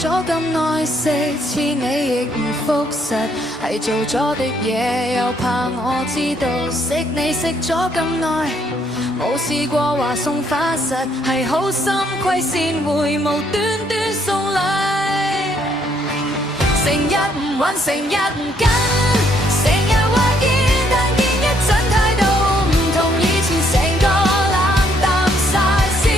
咗咁耐，食次你亦唔復實，係做咗的嘢又怕我知道，食你食咗咁耐，冇試過話送花實，係好心虧先會無端端送禮，成日唔搵，成日唔跟，成日話見，但見一陣態度唔同以前，成個冷淡晒先，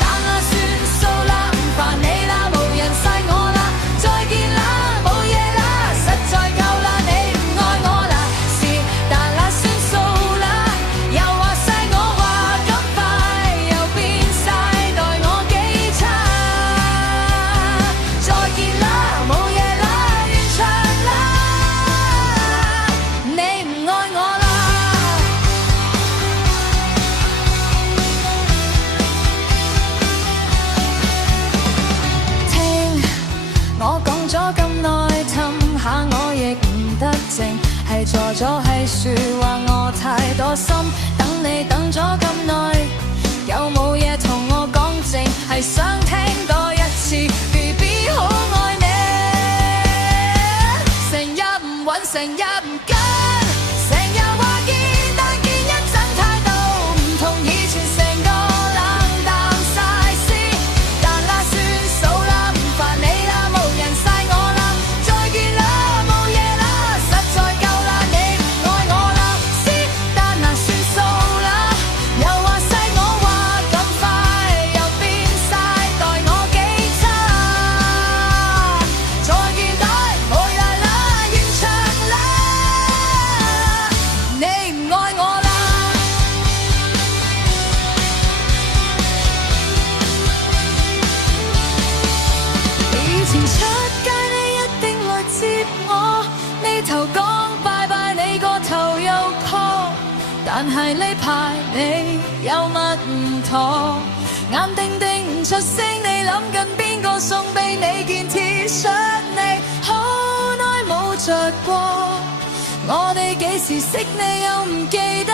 但啦算數啦，唔煩你啦，無人晒我啦，再見啦，冇嘢啦，實在夠啦，你唔愛我啦，是但啦算數啦，又話晒我話咁快又變晒，待我幾差，再見啦，冇嘢啦，完場啦，你唔愛我啦。聽我講咗咁耐，氹下我亦唔得靜，係錯咗係說話我太多心，等你等咗咁耐，有冇嘢同我講正，係想聽多一次 BB 好愛你，成日唔搵，成日唔跟，成日話見，但見一陣態度唔同以前，成個冷淡晒先，但啦算數啦，唔煩你啦，無人晒我啦，再見啦，冇嘢啦，實在夠啦，你唔愛我啦，是但啦算數啦，又話晒我話咁快又變晒，待我幾差，再見啦，冇嘢啦，完場啦，你唔愛我啦。以前出街你一定來接我，呢頭講拜拜你個頭又 call， 但係呢排你有乜唔妥，眼定定唔出聲，你諗緊邊個送俾你件 T-shirt， 你好耐冇着過，我哋幾時識你又唔記得。